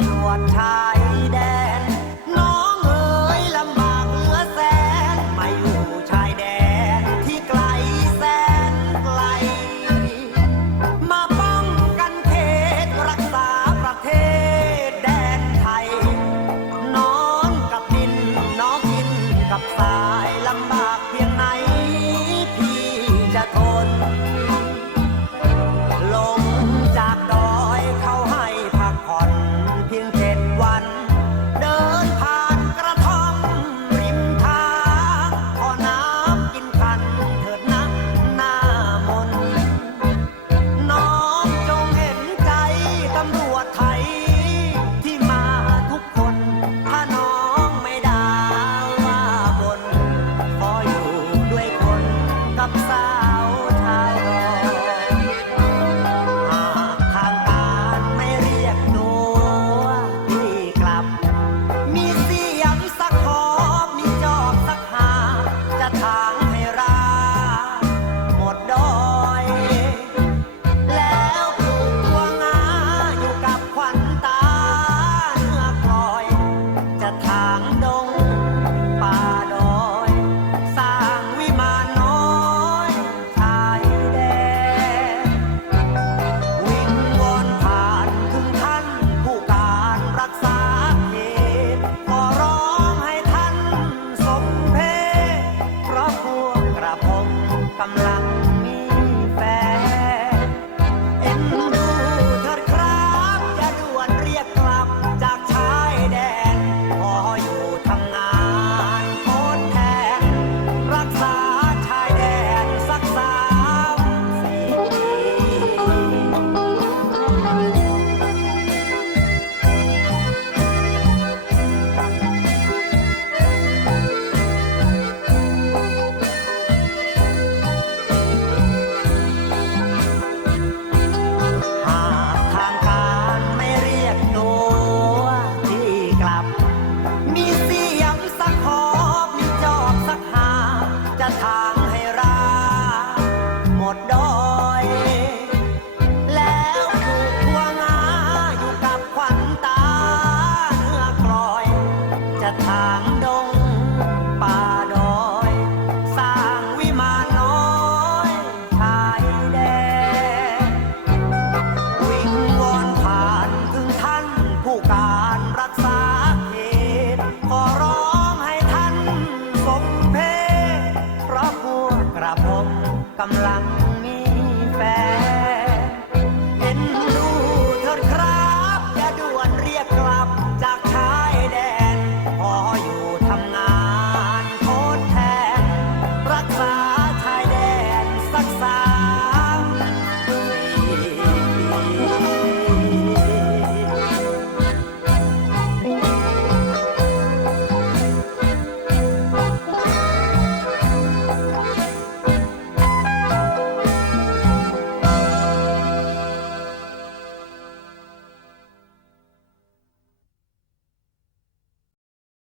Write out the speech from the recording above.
ำรวจชายแดน น้องเอ๋ยลำบากเหลือแสนมาอยู่ชายแดนที่ไกลแสนไกล มาป้องกันเขตรักษาประเทศแดนไทยนองกับดินน้องกินกับสายลำบากเพียงไหนพี่จะทน กำลัง ท่า